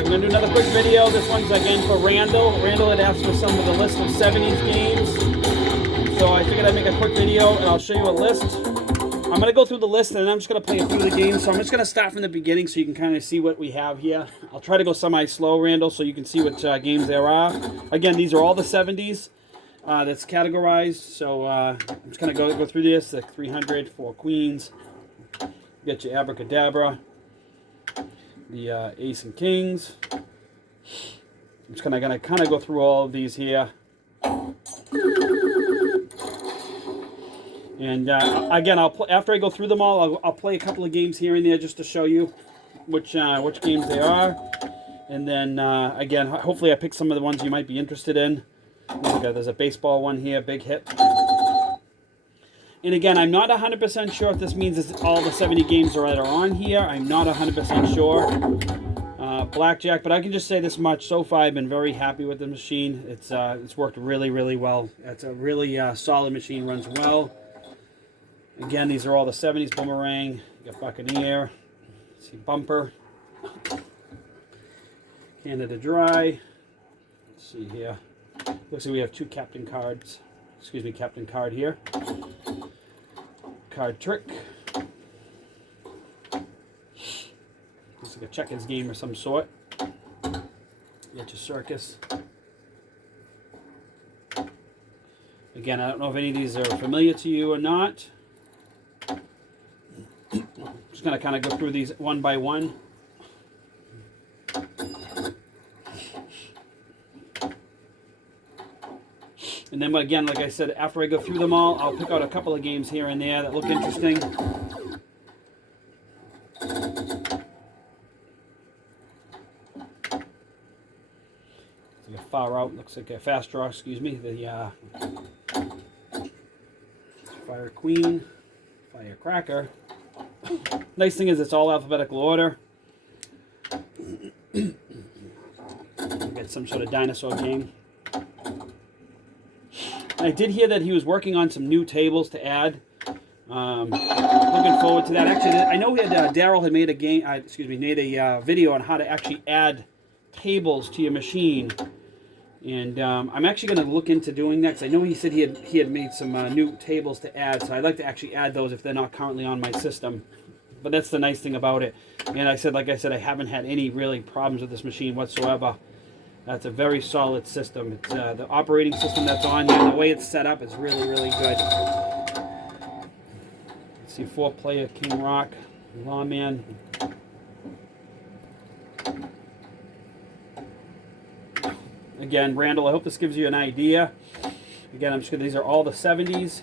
I'm going to do another quick video. This one's again for Randall. Randall had asked for some of the list of 70s games. So I figured I'd make a quick video and I'll show you a list. I'm going to go through the list and then I'm just going to play a few of the games. So I'm just going to start from the beginning so you can kind of see what we have here. I'll try to go semi-slow, Randall, so you can see what games there are. Again, these are all the 70s that's categorized. So I'm just going to go through this. The 300, 4 queens. You got your abracadabra. The ace and kings. I'm just gonna kind of go through all of these here. And again, after I go through them all, I'll play a couple of games here and there just to show you which games they are. And then again, hopefully I pick some of the ones you might be interested in. There's a baseball one here, big hit. And again, I'm not 100% sure if this means it's all the 70 games that are on here. I'm not 100% sure. Blackjack, but I can just say this much. So far, I've been very happy with the machine. It's worked really, really well. It's a really solid machine, runs well. Again, these are all the 70s. Boomerang, you got Buccaneer, see Bumper, Canada Dry. Let's see here. Looks like we have two captain cards. Excuse me, captain card here. Card trick. Looks like a checkers game of some sort. You got your circus. Again, I don't know if any of these are familiar to you or not. Just going to kind of go through these one by one. And then again, like I said, after I go through them all, I'll pick out a couple of games here and there that look interesting. It's like a far out, looks like a fast draw, excuse me. The Fire Queen, Firecracker. Nice thing is it's all alphabetical order. Get some sort of dinosaur game. I did hear that he was working on some new tables to add. Looking forward to that. Actually, I know we had Daryl had made a game. Made a video on how to actually add tables to your machine, and I'm actually going to look into doing that. 'Cause I know he said he had made some new tables to add, so I'd like to actually add those if they're not currently on my system. But that's the nice thing about it. And like I said, I haven't had any really problems with this machine whatsoever. That's a very solid system. It's, the operating system that's on here, the way it's set up is really, really good. Let's see, 4-player King Rock, Lawman. Again, Randall, I hope this gives you an idea. Again, I'm just gonna, these are all the 70s.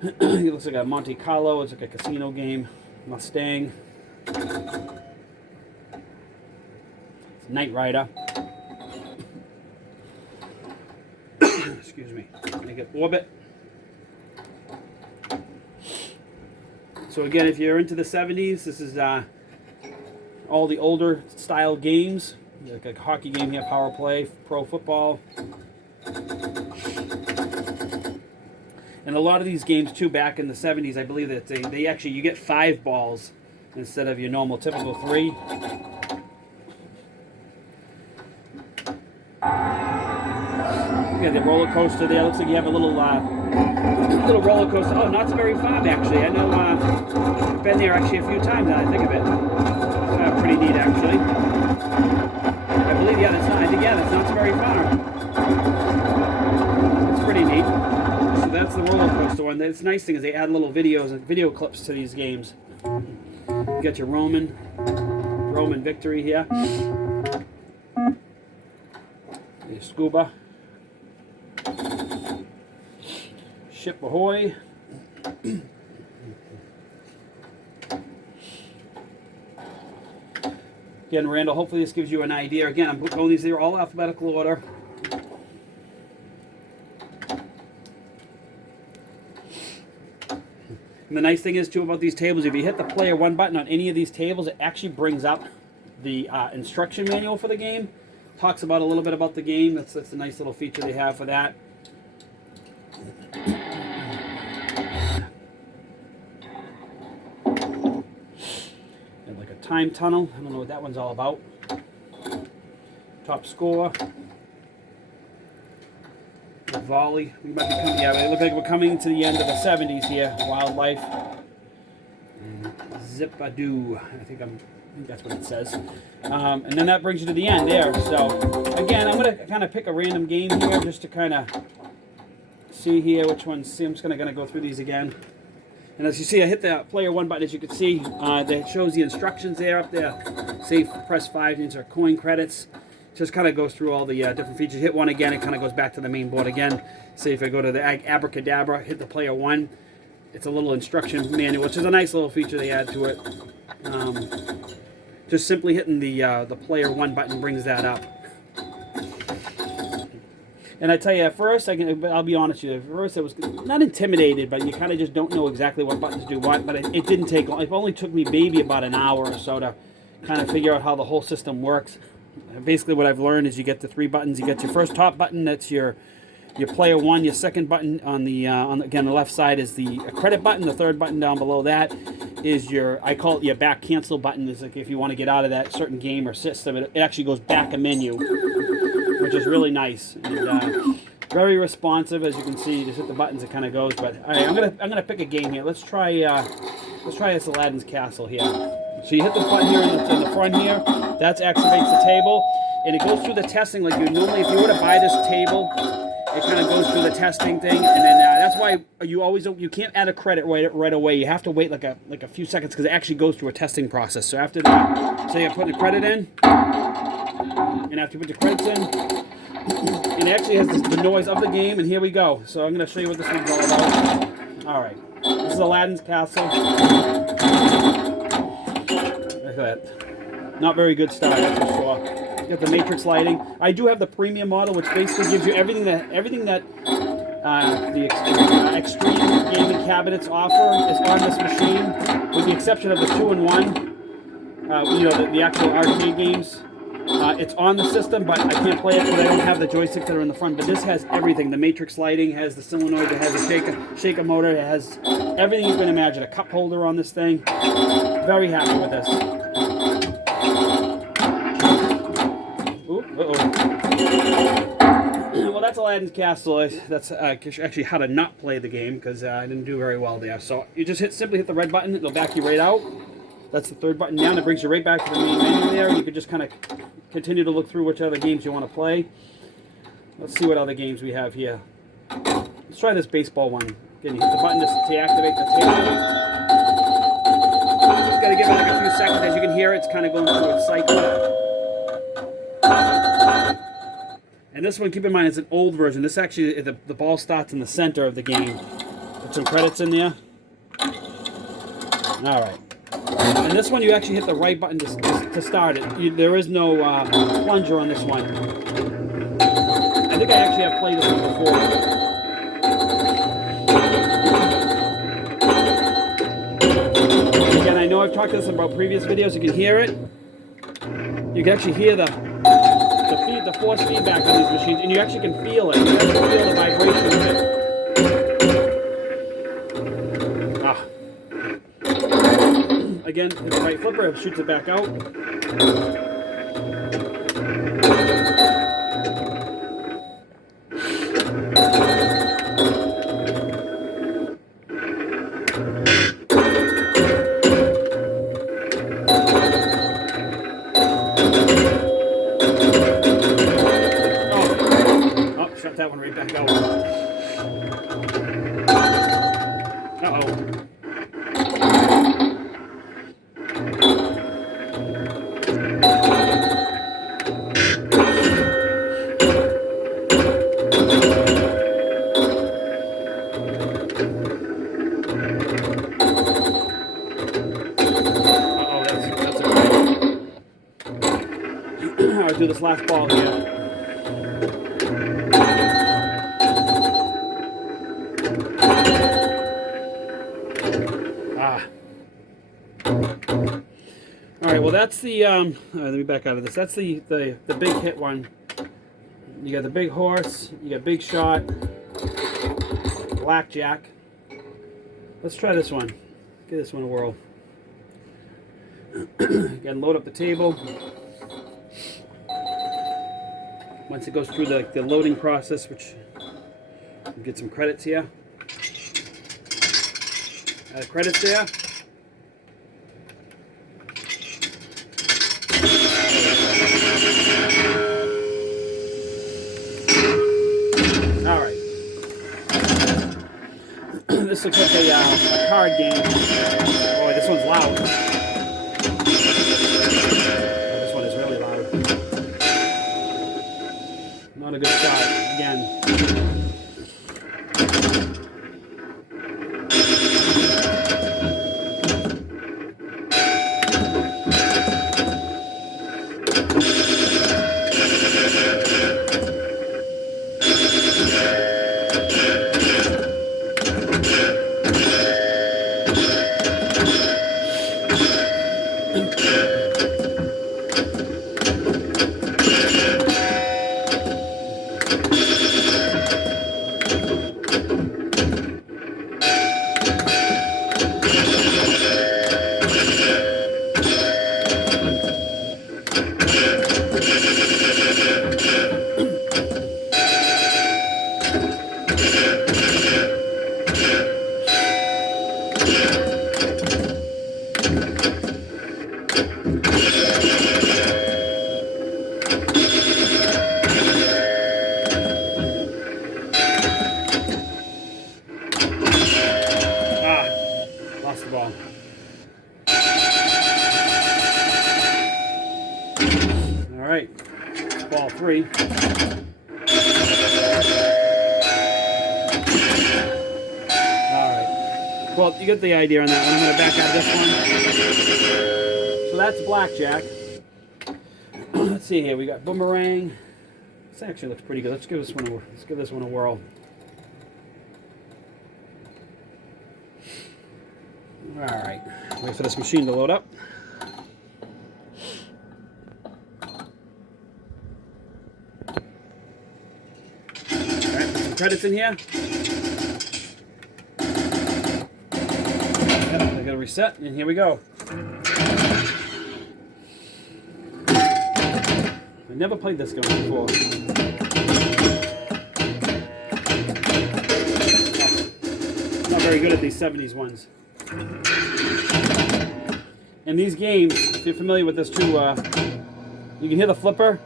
It looks like a Monte Carlo. It's like a casino game. Mustang. Knight Rider. Excuse me. I get Orbit. So again, if you're into the 70s, this is all the older style games. Like a hockey game here, Power Play, Pro Football. And a lot of these games too, back in the 70s, I believe that they actually, you get 5 balls instead of your normal typical 3. Yeah, the roller coaster there. Looks like you have a little roller coaster. Oh, Knott's Berry Farm, actually. I know I've been there actually a few times now I think of it. It's pretty neat, actually. I believe, yeah, that's Knott's Berry Farm. It's pretty neat. So that's the roller coaster one. It's nice thing is they add little videos and video clips to these games. You got your Roman Victory here. Your Scuba. Ship Ahoy. Again, Randall, hopefully this gives you an idea. Again, I'm going these are all alphabetical order. And the nice thing is, too, about these tables, if you hit the player 1 button on any of these tables, it actually brings up the instruction manual for the game. Talks about a little bit about the game. That's a nice little feature they have for that. time tunnel. I don't know what that one's all about. Top score. The volley. We might be coming, yeah, it looks like we're coming to the end of the 70s here. Wildlife. Zip-a-doo. I think that's what it says. And then that brings you to the end there. So, again, I'm going to kind of pick a random game here just to kind of see here which ones. See, I'm just going to go through these again. And as you see, I hit the player 1 button, as you can see. That shows the instructions there up there. Say, press 5 to enter coin credits. Just kind of goes through all the different features. Hit 1 again, it kind of goes back to the main board again. Say if I go to the abracadabra, hit the player 1. It's a little instruction manual, which is a nice little feature they add to it. Just simply hitting the player 1 button brings that up. And I tell you, at first, I'll be honest with you, at first I was not intimidated, but you kind of just don't know exactly what buttons do what. But it didn't take long. It only took me maybe about an hour or so to kind of figure out how the whole system works. Basically, what I've learned is you get the 3 buttons. You get your first top button, that's your player 1. Your second button on the left side is the credit button. The third button down below that is I call it your back cancel button. Is like if you want to get out of that certain game or system, it actually goes back a menu, which is really nice and very responsive. As you can see, you just hit the buttons, it kind of goes. But all right, I'm gonna pick a game here. Let's try this Aladdin's Castle here. So you hit this button here in the front here. That activates the table, and it goes through the testing like you normally. If you were to buy this table, it kind of goes through the testing thing, and then that's why you can't add a credit right away. You have to wait like a few seconds because it actually goes through a testing process. So after that, so you put the credit in, and after you put the credits in, and it actually has the noise of the game. And here we go. So I'm going to show you what this one's all about. All right, this is Aladdin's Castle. Look at that. Not very good start, that's for sure. You got the matrix lighting. I do have the premium model, which basically gives you everything that the extreme gaming cabinets offer is on this machine, with the exception of the 2-in-1. The actual arcade games. It's on the system, but I can't play it because I don't have the joysticks that are in the front. But this has everything. The matrix lighting, has the solenoid, it has a shaker motor, it has everything you can imagine. A cup holder on this thing. Very happy with this. Well, that's Aladdin's Castle. That's actually how to not play the game because I didn't do very well there. So you just simply hit the red button. It'll back you right out. That's the third button down. It brings you right back to the main menu there. And you can just kind of continue to look through which other games you want to play. Let's see what other games we have here. Let's try this baseball one. Again, you hit the button to activate the table. Got to give it like a few seconds. As you can hear, it's kind of going through its cycle. And this one, keep in mind, it's an old version. This actually, the ball starts in the center of the game. Put some credits in there. All right. And this one, you actually hit the right button to start it. There is no plunger on this one. I think I actually have played this one before. Again, I know I've talked this about previous videos. You can hear it. You can actually hear the force feedback on these machines, and you actually can feel it. You can actually feel the vibration of it. Again, hit the right flipper, it shoots it back out. That one right back out. Uh-oh. That's okay. I'll do this last ball here. All right, well that's the, let me back out of this. That's the big hit one. You got the big horse, you got big shot, blackjack. Let's try this one. Give this one a whirl. Again, load up the table. Once it goes through the loading process, which we'll get some credits here. Credits there. All right. This looks like a card game. Oh, this one's loud. Oh, this one is really loud. Not a good shot. Again. Lost the ball. All right, ball 3. All right. Well, you get the idea on that one. I'm going to back out this one. So that's blackjack. Let's see here. We got boomerang. This actually looks pretty good. Let's give this one a whirl. All right, wait for this machine to load up. All right, put some credits in here. I gotta reset, and here we go. I never played this game before. I'm not very good at these 70s ones. In these games, if you're familiar with this too, you can hear the flipper.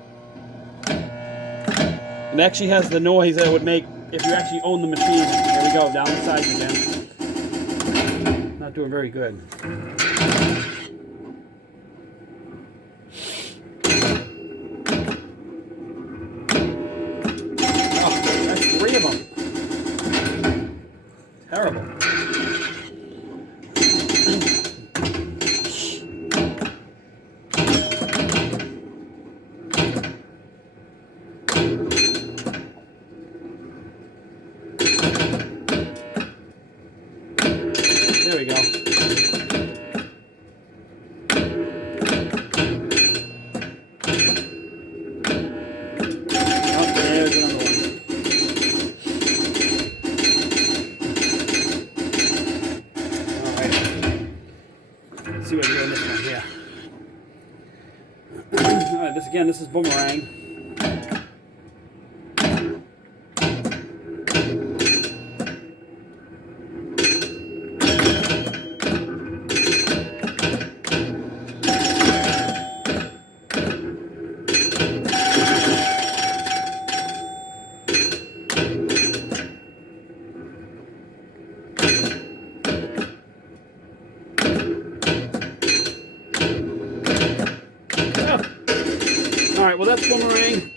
It actually has the noise that it would make if you actually own the machine. There we go, down the sides again. Not doing very good. Oh, that's 3 of them. Terrible. There we go. Oh, there's another one. All right. Let's see what we do in this one here. All right, this is boomerang. Alright, well that's boomerang.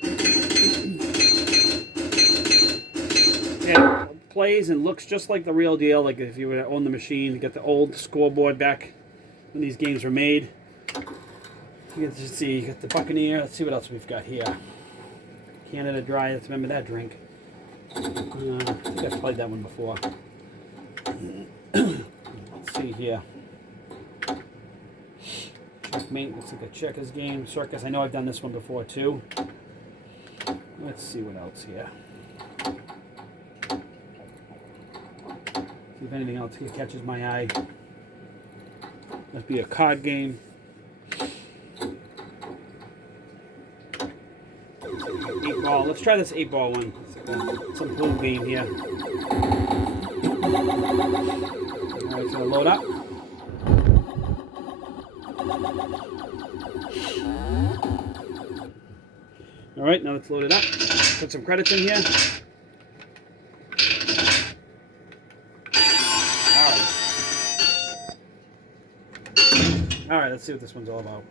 And it plays and looks just like the real deal, like if you were to own the machine. You get the old scoreboard back when these games were made. You can see, you got the Buccaneer. Let's see what else we've got here. Canada Dry, let's remember that drink. I think I've played that one before. Let's see here. Checkmate, looks like a checkers game. Circus, I know I've done this one before too. Let's see what else here. See if anything else catches my eye. Must be a card game. 8 ball. Let's try this 8 ball one. Some pool game here. Alright, it's gonna load up. Alright, now let's load it up. Put some credits in here. Alright, let's see what this one's all about.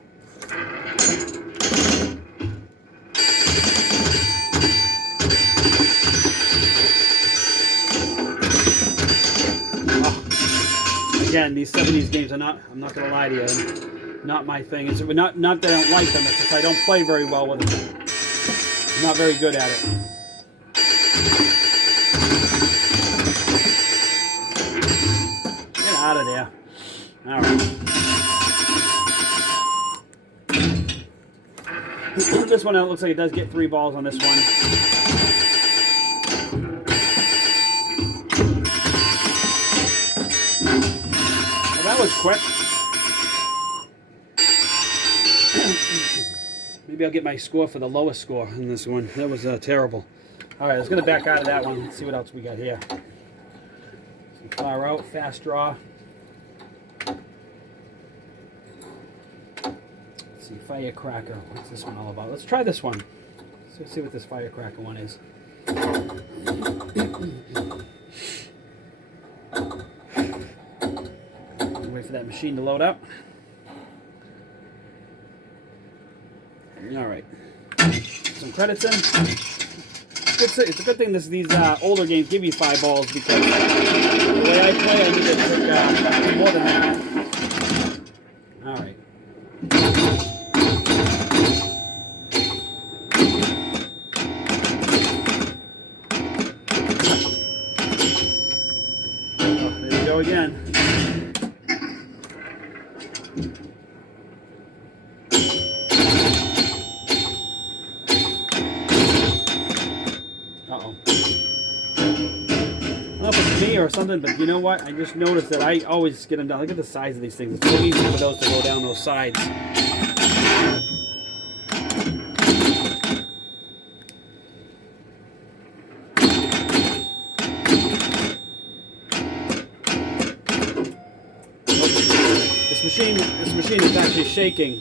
Again, these 70s games are not, I'm not going to lie to you, not my thing. It's not that I don't like them, it's just I don't play very well with them. I'm not very good at it. Get out of there. Alright. This one, it looks like it does get 3 balls on this one. Well, that was quick. Maybe I'll get my score for the lowest score in this one. That was terrible. Alright, let's get back out of that one. Let's see what else we got here. Some far out, fast draw. Let's see, firecracker. What's this one all about? Let's try this one. Let's see what this firecracker one is. Wait for that machine to load up. All right, some credits in. It's a good thing these older games give you 5 balls, because the way I play, I need to take more than that. All right. Oh, there we go again. Or something, but you know what? I just noticed that I always get them down. Look at the size of these things. It's so easy for those to go down those sides. This machine is actually shaking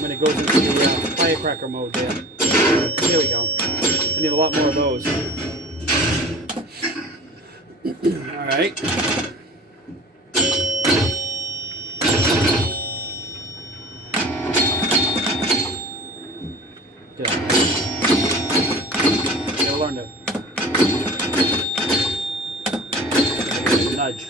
when it goes into the firecracker mode there. There we go. I need a lot more of those. All right. Good. Gotta learn to nudge.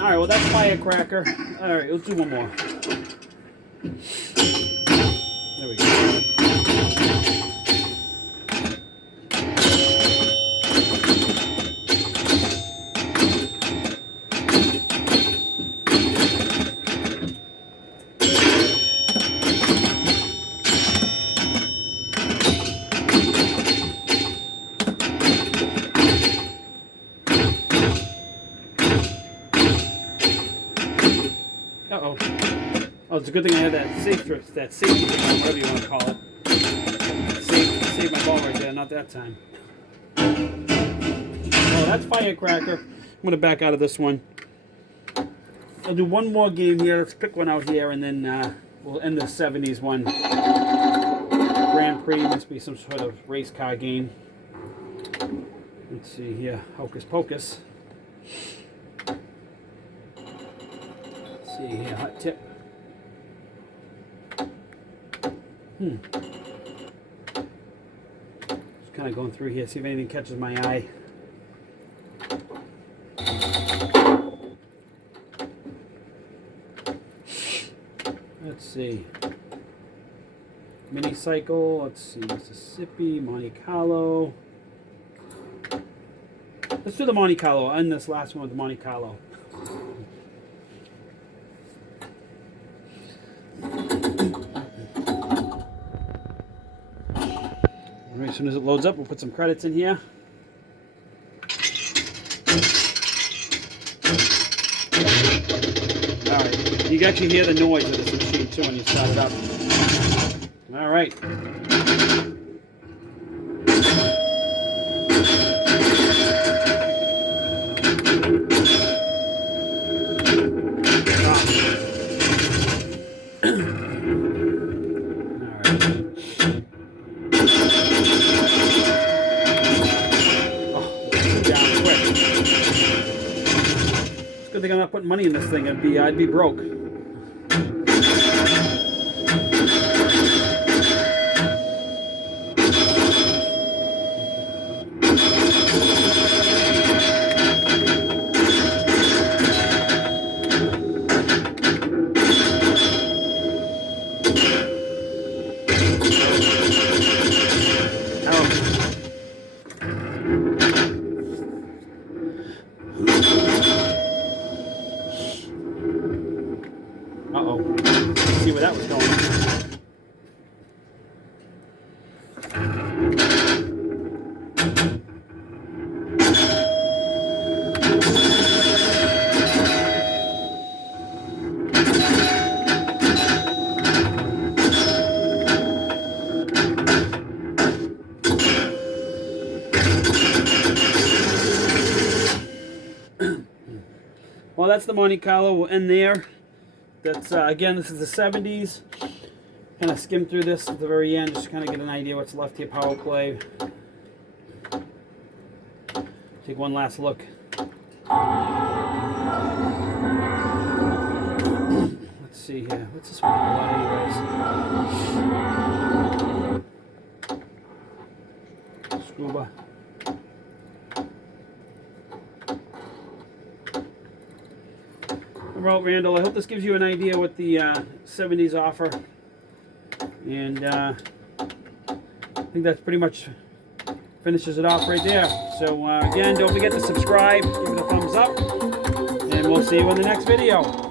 All right, well, that's firecracker. All right, let's do one more. There we go. Uh-oh. Oh, it's a good thing I had that safety thing on, whatever you want to call it. Save my ball right there, not that time. Oh, that's firecracker. I'm going to back out of this one. I'll do one more game here. Let's pick one out here, and then we'll end the 70s one. Grand Prix. Must be some sort of race car game. Let's see here. Hocus Pocus. See here, hot tip. Just kind of going through here, see if anything catches my eye. Let's see. Mini cycle. Let's see. Mississippi, Monte Carlo. Let's do the Monte Carlo. I'll end this last one with the Monte Carlo. Alright, as soon as it loads up, we'll put some credits in here. Alright, you can actually hear the noise of this machine too when you start it up. Alright. Good thing I'm not putting money in this thing. I'd be broke. Uh-oh. Let's see where that was going. Well, that's the Monte Carlo. We'll end there. That's again, this is the 70s. Kind of skim through this at the very end, just to kind of get an idea what's left here. Power play. Take one last look. Let's see here. What's this one all about, anyways? Scuba. Well, Randall, I hope this gives you an idea what the 70s offer, and I think that's pretty much finishes it off right there. So again, don't forget to subscribe, give it a thumbs up, and we'll see you in the next video.